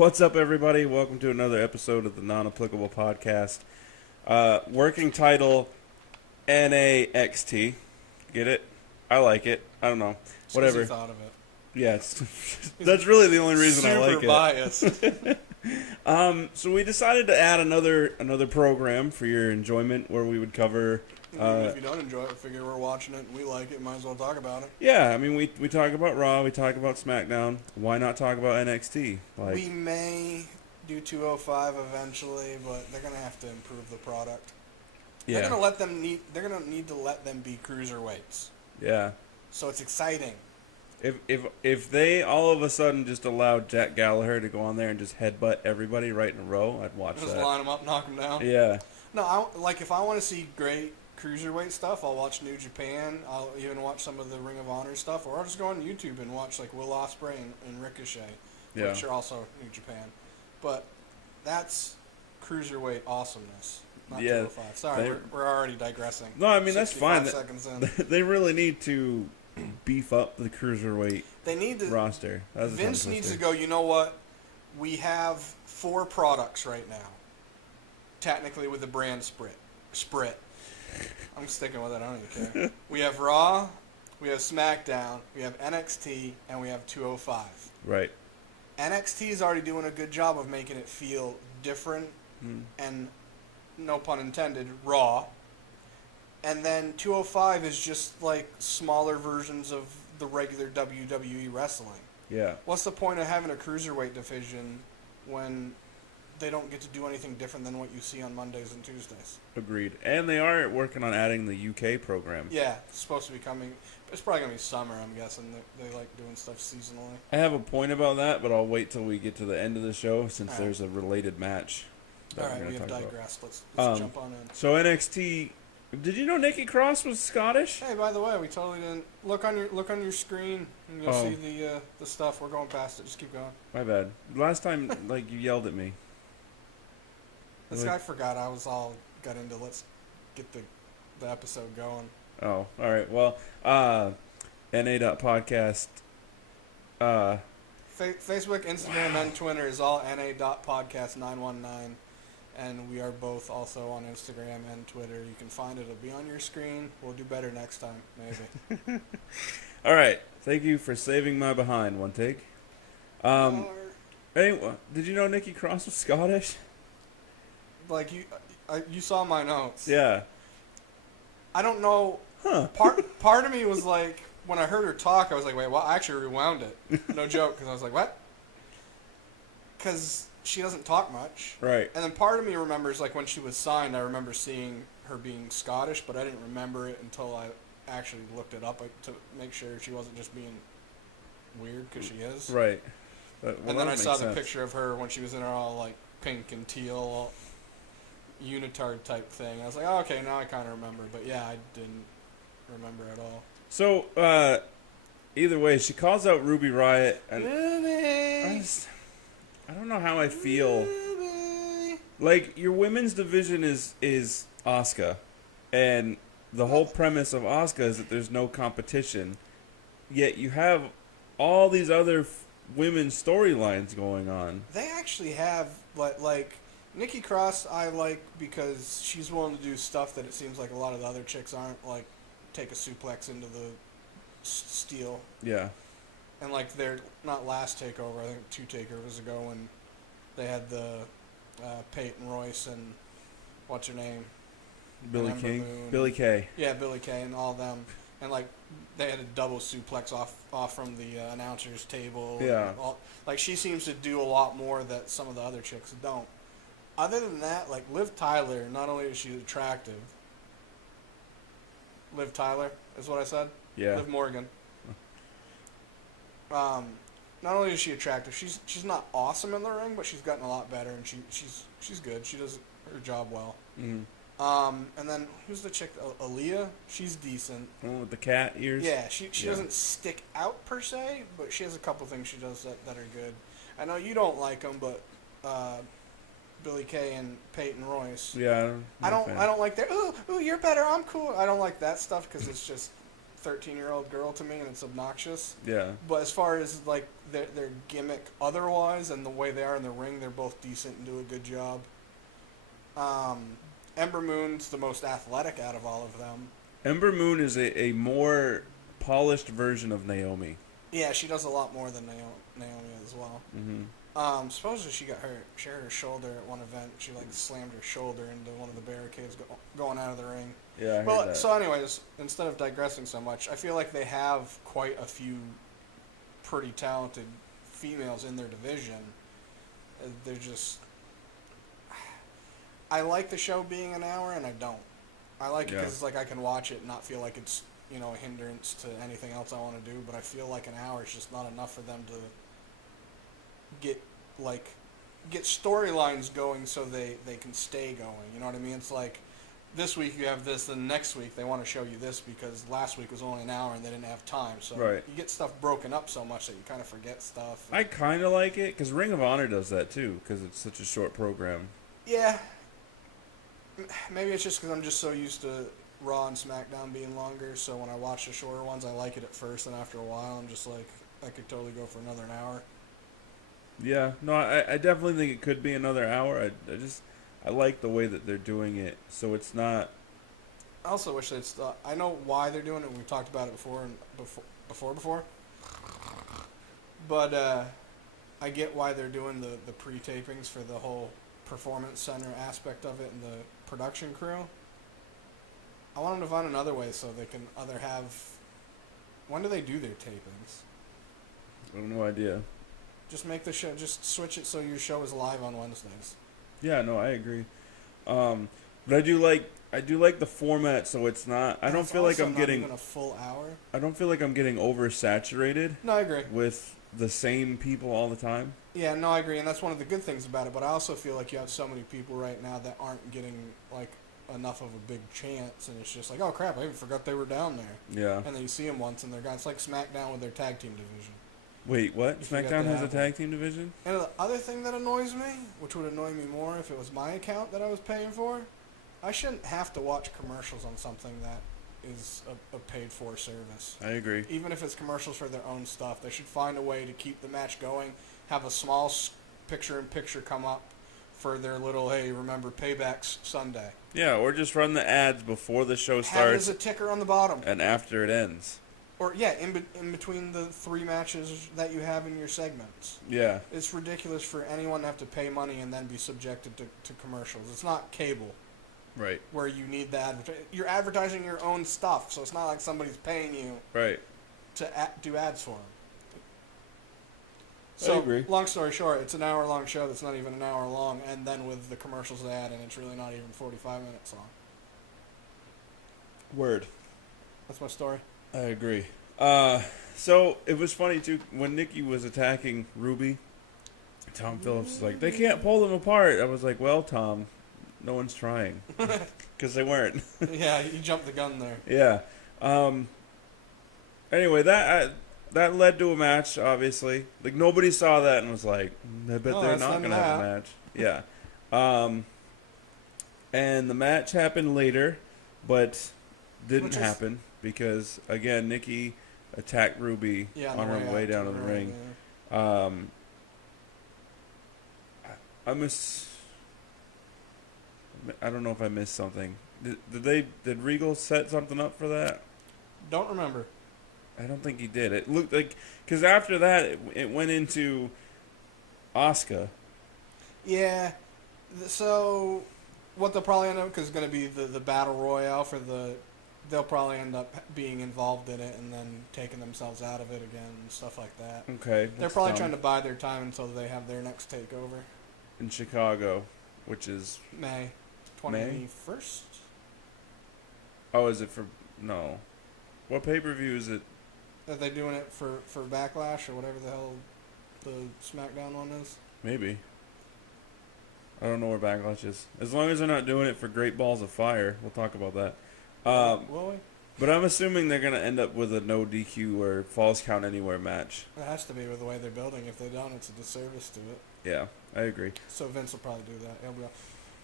What's up, everybody? Welcome to another episode of the Non-Applicable Podcast. Working title, NAXT. Get it? I like it. I don't know. Just 'cause Whatever. you thought of it. Yes. That's really the only reason I like Super biased. So we decided to add another program for your enjoyment where we would cover... If you don't enjoy it, figure we're watching it and we like it, might as well talk about it. yeah, I mean, we talk about Raw, we talk about SmackDown. Why not talk about NXT? We may do 205 eventually, but they're gonna have to improve the product. Yeah. They're gonna need to let them be cruiserweights. Yeah. So it's exciting. If they all of a sudden just allowed Jack Gallagher to go on there and just headbutt everybody right in a row, I'd watch Just that. line them up, knock them down. Yeah. No, if I want to see great cruiserweight stuff, I'll watch New Japan. I'll even watch some of the Ring of Honor stuff, or I'll just go on YouTube and watch like Will Ospreay and Ricochet, which are also New Japan. But that's cruiserweight awesomeness, not 205. Sorry, we're already digressing. No, I mean that's fine. Seconds in. They really need to beef up the cruiserweight roster. Vince needs to go, you know what? We have 4 products right now. Technically with the brand split. I'm sticking with it, I don't even care. We have Raw, we have SmackDown, we have NXT, and we have 205. Right. NXT is already doing a good job of making it feel different and, no pun intended, raw. And then 205 is just like smaller versions of the regular WWE wrestling. Yeah. What's the point of having a cruiserweight division when they don't get to do anything different than what you see on Mondays and Tuesdays? Agreed. And they are working on adding the UK program. Yeah, it's supposed to be coming. It's probably going to be summer, I'm guessing. They like doing stuff seasonally. I have a point about that, but I'll wait till we get to the end of the show since there's a related match. All right, we have digressed. Let's jump on in. So NXT... Did you know Nikki Cross was Scottish? Hey, by the way, we totally didn't look on your screen and you'll see the stuff. We're going past it. Just keep going. My bad. Last time, you yelled at me. This guy forgot I was all got into let's get the episode going. Oh, all right. Well, NA.podcast. Facebook, Instagram, and Twitter is all NA.podcast919. And we are both also on Instagram and Twitter. You can find it. It'll be on your screen. We'll do better next time, maybe. All right. Thank you for saving my behind. One take. Hey, did you know Nikki Cross was Scottish? Like you saw my notes. Yeah. I don't know. Huh. Part of me was like, when I heard her talk, I was like, wait, well, I actually rewound it. No joke, because I was like, what? Because she doesn't talk much. Right. And then part of me remembers, like, when she was signed, I remember seeing her being Scottish, but I didn't remember it until I actually looked it up to make sure she wasn't just being weird, because she is. Right. And then I saw the picture of her when she was in her all, like, pink and teal unitard type thing. I was like, oh, okay, now I kind of remember. But, yeah, I didn't remember at all. So, either way, she calls out Ruby Riott. And Ruby! I don't know how I feel. Like, your women's division is Asuka. And the whole premise of Asuka is that there's no competition. Yet you have all these other women's storylines going on. They actually have, like, Nikki Cross I like because she's willing to do stuff that it seems like a lot of the other chicks aren't, like take a suplex into the steel. Yeah. And, like, their, not last takeover, I think 2 takeovers ago when they had the Peyton Royce and, what's her name? Billy King? Billy Kay. Yeah, Billy Kay and all them. And, like, they had a double suplex off from the announcer's table. Yeah. Like, she seems to do a lot more that some of the other chicks don't. Other than that, like, Liv Tyler, not only is she attractive. Liv Tyler is what I said? Yeah. Liv Morgan. Not only is she attractive, she's not awesome in the ring, but she's gotten a lot better, and she's good. She does her job well. Mm-hmm. And then who's the chick? Aaliyah. She's decent. Oh, with the cat ears. Yeah, she doesn't stick out per se, but she has a couple things she does that are good. I know you don't like them, but Billy Kay and Peyton Royce. Yeah, I don't like that. Ooh, you're better. I'm cool. I don't like that stuff because it's just 13-year-old girl to me, and it's obnoxious. Yeah. But as far as like their gimmick otherwise and the way they are in the ring, they're both decent and do a good job. Ember Moon's the most athletic out of all of them. Ember Moon is a more polished version of Naomi. Yeah, she does a lot more than Naomi as well. Mm-hmm. Supposedly she hurt her shoulder at one event. She like slammed her shoulder into one of the barricades going out of the ring. Yeah, I heard Well, that. so anyways, instead of digressing so much, I feel like they have quite a few pretty talented females in their division. They're just... I like the show being an hour, and I don't. I like it because like I can watch it and not feel like it's a hindrance to anything else I want to do. But I feel like an hour is just not enough for them to get storylines going so they can stay going. You know what I mean? It's like this week you have this, then next week they want to show you this because last week was only an hour and they didn't have time. So you get stuff broken up so much that you kind of forget stuff. I kind of like it because Ring of Honor does that too because it's such a short program. Yeah. Maybe it's just because I'm just so used to Raw and SmackDown being longer, so when I watch the shorter ones, I like it at first, and after a while, I'm just like, I could totally go for another hour. Yeah, no, I definitely think it could be another hour. I like the way that they're doing it, so it's not... I also wish they'd I know why they're doing it, we've talked about it before. But, I get why they're doing the pre-tapings for the whole performance center aspect of it and the production crew. I want them to find another way so they can either have... When do they do their tapings? I have no idea. Just make the show... Just switch it so your show is live on Wednesdays. Yeah, no, I agree. But I do like the format, so it's not... I don't feel like I'm getting... Even a full hour. I don't feel like I'm getting oversaturated. No, I agree. With the same people all the time. Yeah, no, I agree, and that's one of the good things about it. But I also feel like you have so many people right now that aren't getting like enough of a big chance, and it's just like, oh crap, I even forgot they were down there. Yeah. And then you see them once, and they're gone. It's like SmackDown with their tag team division. Wait, what? SmackDown has a tag team division? And the other thing that annoys me, which would annoy me more if it was my account that I was paying for, I shouldn't have to watch commercials on something that is a paid-for service. I agree. Even if it's commercials for their own stuff, they should find a way to keep the match going, have a small picture-in-picture come up for their little, hey, remember Payback's Sunday. Yeah, or just run the ads before the show starts. Have it as a ticker on the bottom. And after it ends. Or, yeah, in between the 3 matches that you have in your segments. Yeah. It's ridiculous for anyone to have to pay money and then be subjected to commercials. It's not cable. Right. Where you need the you're advertising your own stuff, so it's not like somebody's paying you to do ads for them. So, I agree. Long story short, it's an hour-long show that's not even an hour long, and then with the commercials they add, and it's really not even 45 minutes long. Word. That's my story. I agree. So, it was funny, too, when Nikki was attacking Ruby, Tom Phillips was like, they can't pull them apart. I was like, well, Tom... No one's trying. Because they weren't. Yeah, you jumped the gun there. Yeah. Anyway, that led to a match, obviously. Like, nobody saw that and was like, I bet they're not going to have a match. Yeah. And the match happened later, but didn't happen because, again, Nikki attacked Ruby on her way down to the ring. Yeah. I don't know if I missed something. Did Regal set something up for that? Don't remember. I don't think he did. It looked like because after that it went into Asuka. Yeah. So what they'll probably end up because it's going to be the battle royale for the. They'll probably end up being involved in it and then taking themselves out of it again and stuff like that. Okay. They're probably trying to buy their time until they have their next takeover. In Chicago, which is May 21st. Oh, is it for no? What pay-per-view is it? Are they doing it for Backlash or whatever the hell the SmackDown one is? Maybe. I don't know where Backlash is. As long as they're not doing it for Great Balls of Fire, we'll talk about that. Will we? But I'm assuming they're going to end up with a no DQ or Falls Count Anywhere match. It has to be with the way they're building. If they don't, it's a disservice to it. Yeah, I agree. So Vince will probably do that. He'll be like,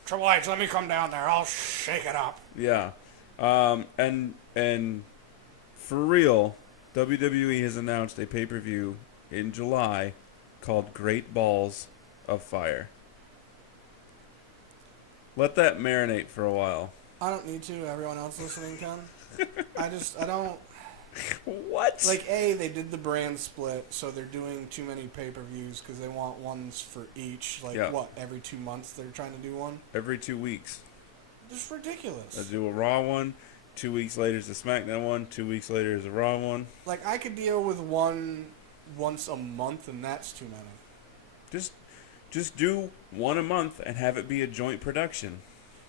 Triple H, let me come down there. I'll shake it up. Yeah. And for real, WWE has announced a pay-per-view in July called Great Balls of Fire. Let that marinate for a while. I don't need to. Everyone else listening can. I don't. What? Like, they did the brand split, so they're doing too many pay-per-views because they want ones for each. Like, every 2 months they're trying to do one? Every 2 weeks. It's ridiculous. They do a Raw one, 2 weeks later is a SmackDown one, 2 weeks later is a Raw one. Like, I could deal with one once a month, and that's too many. Just do one a month and have it be a joint production.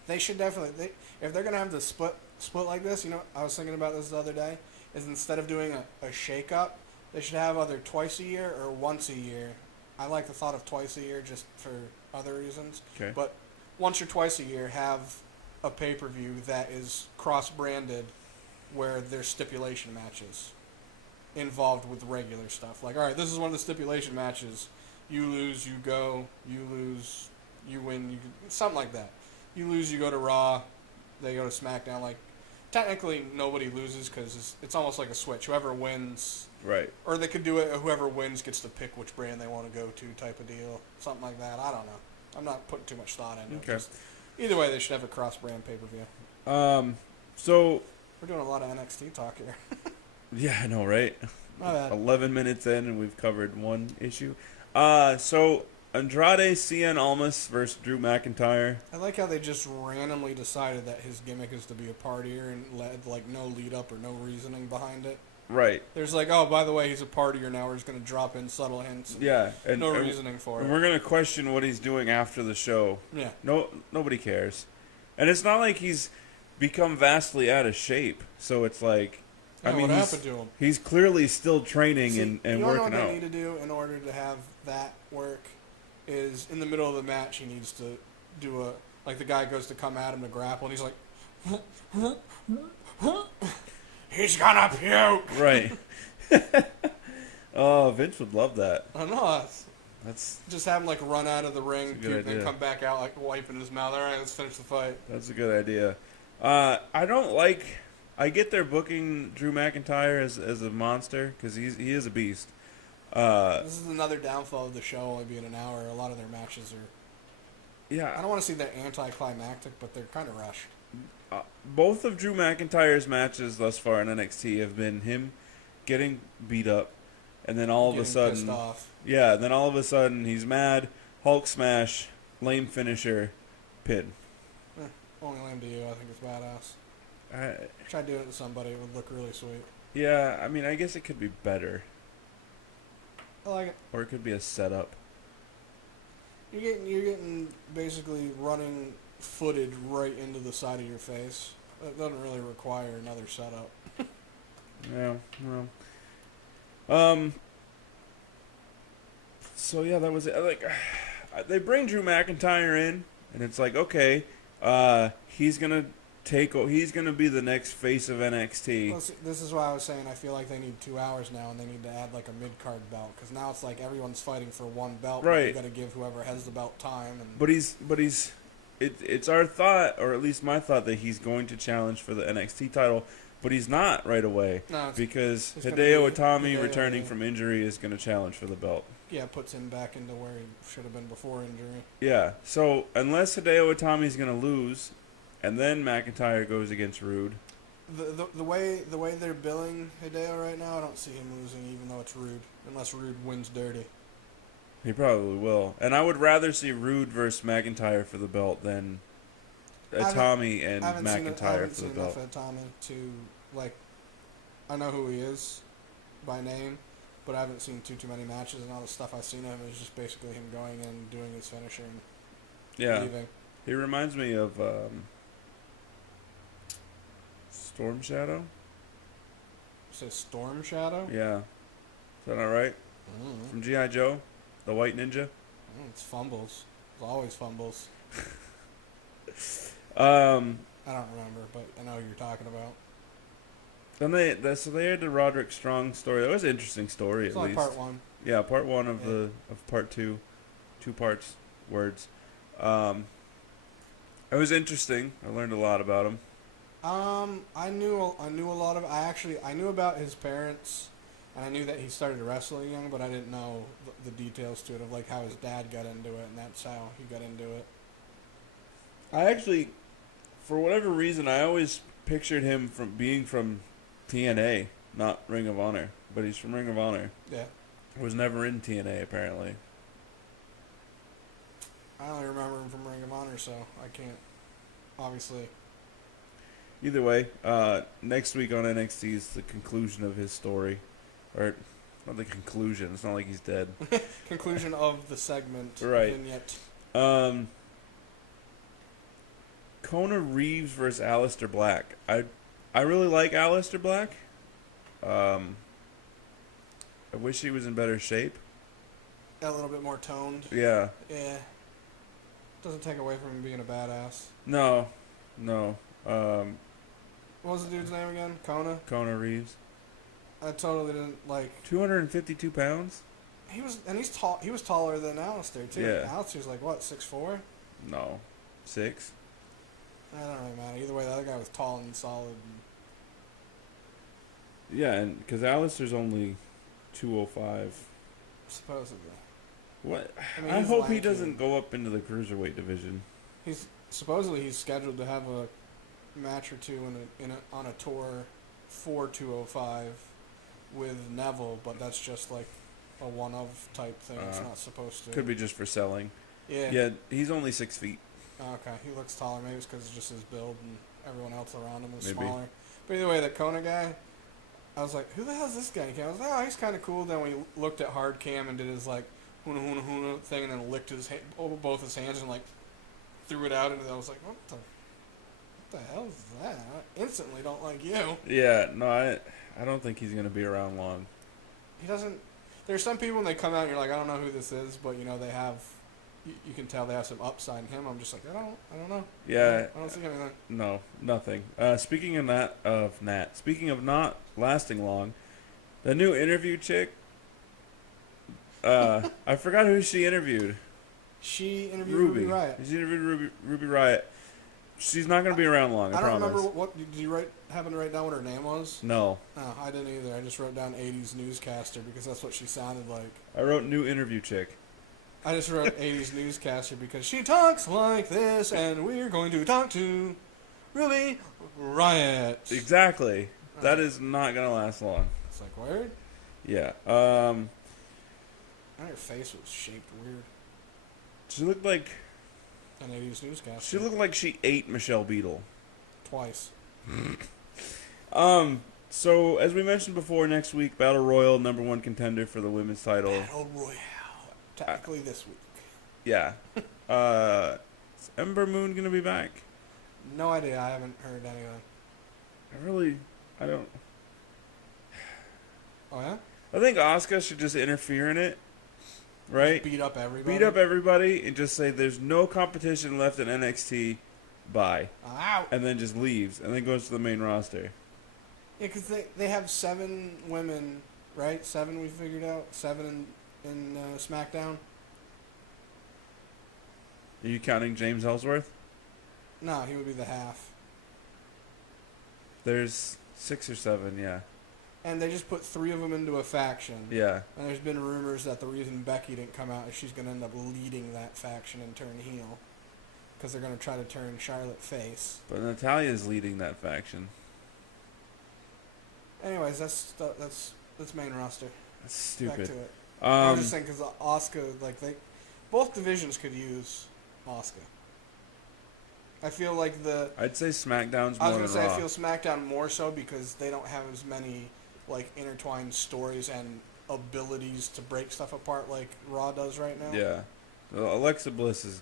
They should definitely... if they're going to have the split like this, I was thinking about this the other day, is instead of doing a shake-up, they should have either twice a year or once a year. I like the thought of twice a year just for other reasons. Okay. But once or twice a year, have a pay-per-view that is cross-branded where there's stipulation matches involved with regular stuff. Like, all right, this is one of the stipulation matches. You lose, you go. You lose, you win. Something like that. You lose, you go to Raw. They go to SmackDown. Like, technically, nobody loses because it's almost like a switch. Whoever wins... Right. Or they could do it, whoever wins gets to pick which brand they want to go to type of deal. Something like that. I don't know. I'm not putting too much thought into it. Okay. Either way, they should have a cross-brand pay-per-view. So... We're doing a lot of NXT talk here. Yeah, I know, right? My bad. 11 minutes in and we've covered one issue. So... Andrade CIEN Almas versus Drew McINTYre. I like how they just randomly decided that his gimmick is to be a partier and led no lead up or no reasoning behind it. Right. There's oh, by the way, he's a partier now. We're just going to drop in subtle hints. Yeah. And, no reasoning for it. And we're going to question what he's doing after the show. Yeah. Nobody cares. And it's not like he's become vastly out of shape. So it's like... Yeah, what happened to him? He's clearly still training and working out. You know what they need to do in order to have that work? Is in the middle of the match he needs to do the guy goes to come at him to grapple and he's like he's gonna puke. Right. Oh, Vince would love that. I know. That's just have him run out of the ring, puke, then idea. come back out wiping his mouth. All right, let's finish the fight. That's a good idea. I get they're booking Drew McINTYre as a monster because he is a beast. This is another downfall of the show only being an hour. A lot of their matches are... Yeah. I don't want to see that anticlimactic, but they're kind of rushed. Both of Drew McINTYRE's matches thus far in NXT have been him getting beat up, and then all of a sudden... pissed off. Yeah, then all of a sudden he's mad, Hulk smash, lame finisher, pin. Only lame to you. I think it's badass. Try doing it to somebody. It would look really sweet. Yeah, I mean, I guess it could be better. I like it. Or it could be a setup. You're getting basically running footed right into the side of your face. That doesn't really require another setup. Yeah, well. So yeah, that was it. They bring Drew McINTYre in, and it's like, okay, he's gonna be the next face of NXT. Well, see, this is why I was saying I feel like they need 2 hours now, and they need to add a mid-card belt, because now it's like everyone's fighting for one belt. Right. But you got to give whoever has the belt time. But it's our thought, or at least my thought, that he's going to challenge for the NXT title, but he's not right away. No, because Hideo Itami returning from injury is going to challenge for the belt. Yeah, it puts him back into where he should have been before injury. Yeah, so unless Hideo Itami's going to lose, and then McINTYre goes against Rude. The way they're billing Hideo right now, I don't see him losing, even though it's Rude, unless Rude wins dirty. He probably will, and I would rather see Rude versus McINTYre for the belt than Itami and McINTYre for the belt. I haven't seen enough of Itami to I know who he is by name, but I haven't seen too many matches, and all the stuff I've seen of him is just basically him going in and doing his finisher and leaving. He reminds me of Storm Shadow. Say Storm Shadow? Yeah. Is that not right? Mm-hmm. From G.I. Joe? The White Ninja? It's fumbles. It's always fumbles. I don't remember, but I know who you're talking about. And they had the Roderick Strong story. That was an interesting story, it's at like least. part one. Yeah, part one of part two. 2 parts, words. It was interesting. I learned a lot about him. I knew a lot of. I knew about his parents, and I knew that he started wrestling young, but I didn't know the details to it of like how his dad got into it, and that's how he got into it. I actually, for whatever reason, I always pictured him from being from TNA, not Ring of Honor, but he's from Ring of Honor. Yeah. Was never in TNA apparently. I only remember him from Ring of Honor, so I can't. Obviously. Either way, next week on NXT is the conclusion of his story, or not the conclusion. It's not like he's dead. Conclusion of the segment. Right. Vignette. Kona Reeves versus Aleister Black. I really like Aleister Black. I wish he was in better shape. A little bit more toned. Yeah. Yeah. Doesn't take away from him being a badass. No. What was the dude's name again? Kona? Kona Reeves. I totally didn't like. 252 pounds? He's tall. He was taller than Aleister too. Yeah. Aleister's like what, 6'4"? No. 6? I don't really matter. Either way, the other guy was tall and solid. Yeah, and because Aleister's only 205. Supposedly. What? I mean, I he's hope he lanky. doesn't go up into the cruiserweight division. He's scheduled to have a match or two on a tour for 205 with Neville, but that's just like a one-of type thing. It's not supposed to. Could be just for selling. Yeah. Yeah, he's only 6 feet. Okay, he looks taller. Maybe it's because it's just his build and everyone else around him was Maybe. smaller. But either way, the Kona guy, I was like, who the hell is this guy? I was like, oh, he's kind of cool. Then we looked at hard cam and did his like huna huna huna thing, and then licked both his hands and like threw it out, and I was like, what the hell is that? I instantly don't like you. Yeah, no, I don't think he's gonna be around long. He doesn't. There's some people when they come out, and you're like, I don't know who this is, but you know they have. You can tell they have some upside in him. I'm just like, I don't know. Yeah. I don't see anything. No, nothing. Speaking of Nat, speaking of not lasting long, the new interview chick. I forgot who she interviewed. She interviewed Ruby Riot. She interviewed Ruby Riot. She's not going to be around long, I don't promise. remember what did you happen to write down what her name was? No. No, I didn't either. I just wrote down 80s newscaster because that's what she sounded like. I wrote new interview chick. I just wrote 80s newscaster because she talks like this, and we're going to talk to Ruby Riot. Exactly. That is not going to last long. It's like, word? Yeah. And her face was shaped weird. She looked like... An 80s newscaster. She looked like she ate Michelle Beadle. Twice. So, as we mentioned before, next week, Battle Royal, #1 contender for the women's title. Battle Royale. Technically this week. Yeah. Is Ember Moon going to be back? No idea. I haven't heard anything. I don't... Oh, yeah? I think Asuka should just interfere in it. Right? Beat up everybody. Beat up everybody and just say there's no competition left in NXT. Bye. Out. And then just leaves and then goes to the main roster. Yeah, because they have 7 women, right? 7 we figured out. 7 in SmackDown. Are you counting James Ellsworth? No, he would be the half. There's 6 or 7, yeah. And they just put 3 of them into a faction. Yeah. And there's been rumors that the reason Becky didn't come out is she's going to end up leading that faction and turn heel. Because they're going to try to turn Charlotte face. But Natalia's leading that faction. Anyways, that's main roster. That's stupid. Back to it. I was just saying because Asuka, both divisions could use Asuka. I feel like I'd say SmackDown's I more was than gonna say Raw. I feel SmackDown more so because they don't have as many intertwined stories and abilities to break stuff apart like Raw does right now. Yeah. Alexa Bliss is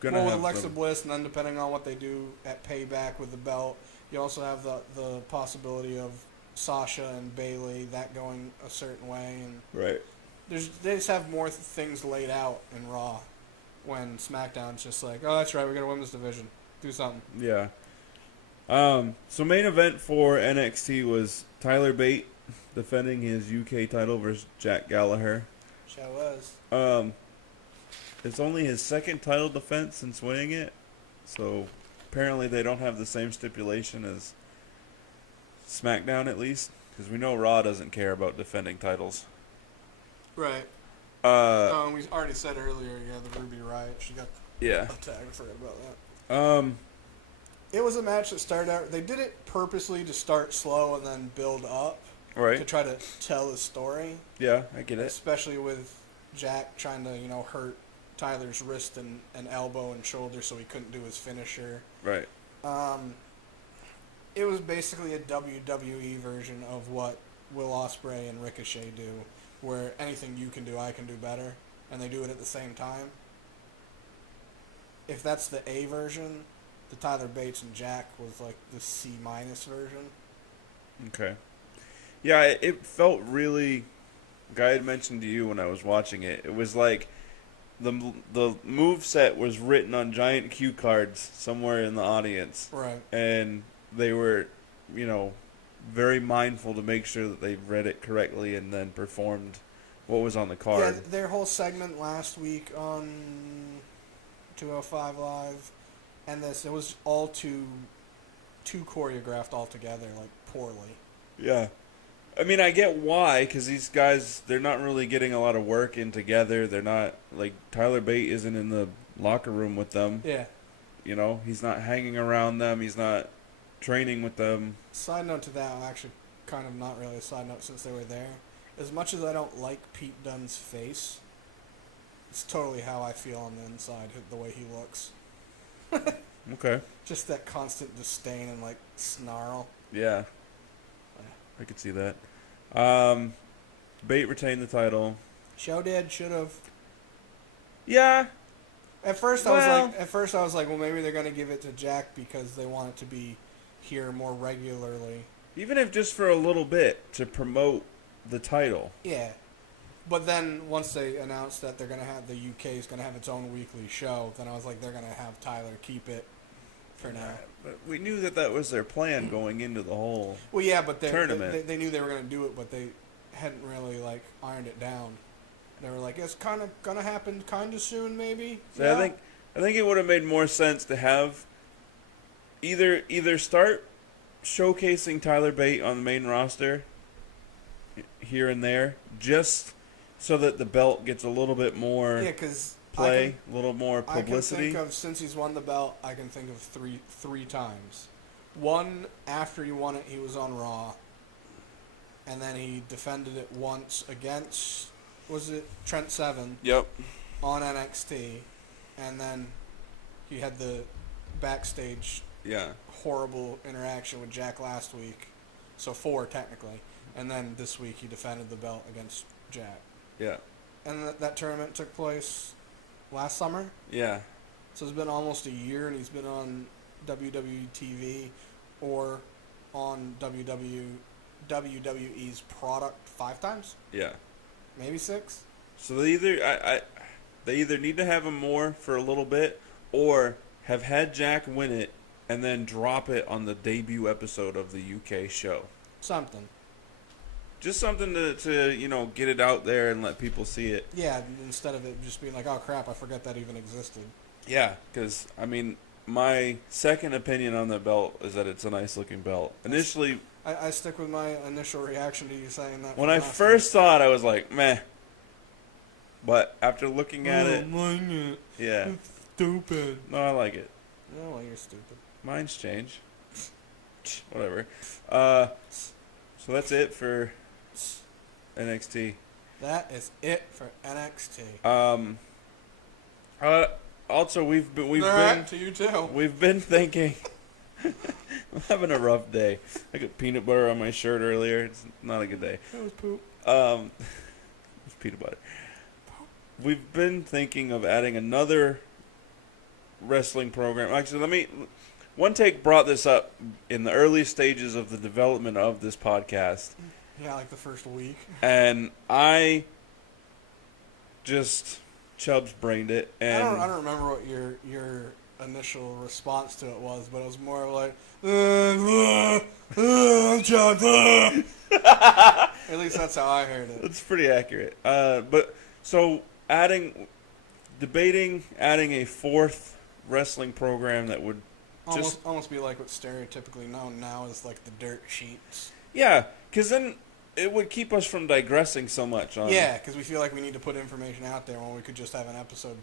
gonna with have Alexa Bliss, and then depending on what they do at Payback with the belt, you also have the possibility of Sasha and Bayley that going a certain way, and right. they just have more things laid out in Raw. When SmackDown's just like, oh, that's right, we got a women's division. Do something. Yeah. So main event for NXT was Tyler Bate defending his UK title versus Jack Gallagher. Sure was. It's only his second title defense since winning it, so apparently they don't have the same stipulation as SmackDown at least, because we know Raw doesn't care about defending titles. Right. We already said earlier, the Ruby Riott, she got a tag. I forgot about that. It was a match that started out. They did it purposely to start slow and then build up. Right. To try to tell a story. Yeah, I get it. Especially with Jack trying to, hurt Tyler's wrist and elbow and shoulder so he couldn't do his finisher. Right. It was basically a WWE version of what Will Ospreay and Ricochet do, where anything you can do, I can do better, and they do it at the same time. If that's the A version, the Tyler Bates and Jack was like the C- version. Okay. Yeah, it felt really... Like I had mentioned to you when I was watching it, it was like the move set was written on giant cue cards somewhere in the audience. Right. And they were, very mindful to make sure that they read it correctly and then performed what was on the card. Yeah, their whole segment last week on 205 Live and this, it was all too choreographed altogether, like poorly. Yeah. I mean, I get why, because these guys, they're not really getting a lot of work in together. They're not, like, Tyler Bate isn't in the locker room with them. Yeah. He's not hanging around them. He's not training with them. Side note to that, actually, kind of not really a side note since they were there. As much as I don't like Pete Dunne's face, it's totally how I feel on the inside, the way he looks. Okay. Just that constant disdain and, like, snarl. Yeah. I could see that. Bate retained the title. Show did, should have. Yeah. At first I was like, well, maybe they're gonna give it to Jack because they want it to be here more regularly. Even if just for a little bit to promote the title. Yeah. But then once they announced that they're gonna have the UK is gonna have its own weekly show, then I was like, they're gonna have Tyler keep it for now. But we knew that was their plan going into the whole tournament. They knew they were going to do it, but they hadn't really ironed it down. They were like, it's kind of going to happen kind of soon, maybe. So yeah. I think it would have made more sense to have either start showcasing Tyler Bate on the main roster here and there, just so that the belt gets a little bit more. Yeah, because. A little more publicity. I can think of, since he's won the belt, I can think of three times. One, after he won it, he was on Raw. And then he defended it once against, was it Trent Seven? Yep. On NXT. And then he had the backstage horrible interaction with Jack last week. So 4, technically. And then this week he defended the belt against Jack. Yeah. And that tournament took place last summer? Yeah. So it's been almost a year, and he's been on WWE TV or on WWE's product 5 times? Yeah. Maybe 6? So they either need to have him more for a little bit or have had Jack win it and then drop it on the debut episode of the UK show. Something. Just something to get it out there and let people see it. Yeah, instead of it just being like, oh crap, I forgot that even existed. Yeah, because, my second opinion on the belt is that it's a nice looking belt. Initially... I stick with my initial reaction to you saying that. When I first saw it, I was like, meh. But after looking at it... Yeah. It's stupid. No, I like it. No, well, you're stupid. Mine's change. Whatever. So that's it for... NXT. That is it for NXT. Also, we've been to you too. We've been thinking. I'm having a rough day. I got peanut butter on my shirt earlier. It's not a good day. That was poop. It's peanut butter. We've been thinking of adding another wrestling program. Actually, One Take brought this up in the early stages of the development of this podcast. Yeah, like the first week. And I just Chubbs brained it. And I don't remember what your initial response to it was, but it was more like, I'm Chubbs. At least that's how I heard it. That's pretty accurate. But so debating adding a 4th wrestling program that would almost be like what's stereotypically known now as like the dirt sheets. Yeah, because then it would keep us from digressing so much. Yeah, because we feel like we need to put information out there when we could just have an episode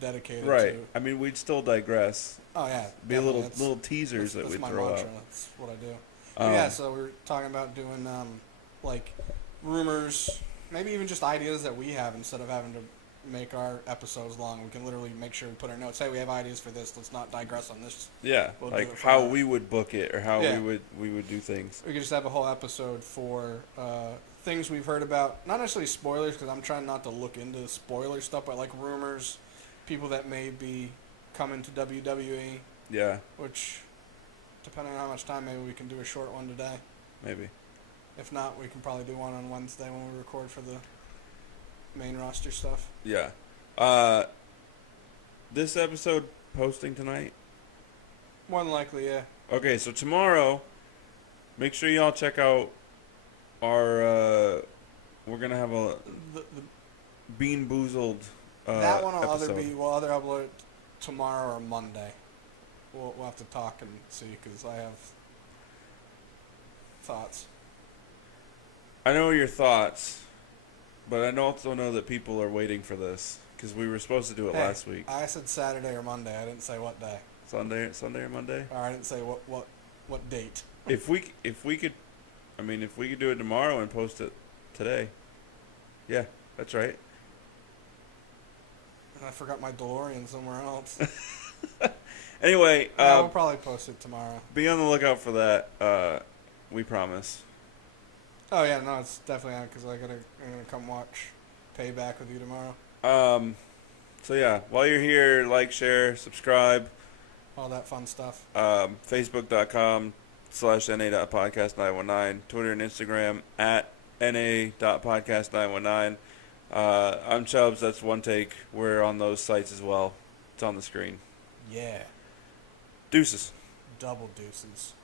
dedicated right. to... I mean, we'd still digress. Oh, yeah. Be a little teasers that we'd throw out. That's what I do. Yeah, so we were talking about doing, like, rumors, maybe even just ideas that we have instead of having to make our episodes long. We can literally make sure we put our notes. Hey, we have ideas for this. Let's not digress on this. Yeah, We'll like how we would book it or how we would do things. We could just have a whole episode for things we've heard about. Not necessarily spoilers, because I'm trying not to look into spoiler stuff, but like rumors, people that may be coming to WWE. Yeah. Which, depending on how much time, maybe we can do a short one today. Maybe. If not, we can probably do one on Wednesday when we record for the main roster stuff. Yeah. This episode posting tonight? More than likely, yeah. Okay, so tomorrow, make sure y'all check out our, we're going to have a the Bean Boozled that one will episode. we'll either upload it tomorrow or Monday. We'll have to talk and see, because I have thoughts. I know your thoughts, but I also know that people are waiting for this, because we were supposed to do it last week. I said Saturday or Monday. I didn't say what day. Sunday or Monday? Or I didn't say what date. If we could do it tomorrow and post it today. Yeah, that's right. And I forgot my DeLorean somewhere else. Anyway, we'll probably post it tomorrow. Be on the lookout for that. We promise. Oh yeah, no, it's definitely on, because I'm gonna come watch Payback with you tomorrow. So yeah, while you're here, like, share, subscribe. All that fun stuff. Facebook.com/NA.podcast919. Twitter and Instagram @NA.podcast919. I'm Chubbs. That's One Take. We're on those sites as well. It's on the screen. Yeah. Deuces. Double deuces.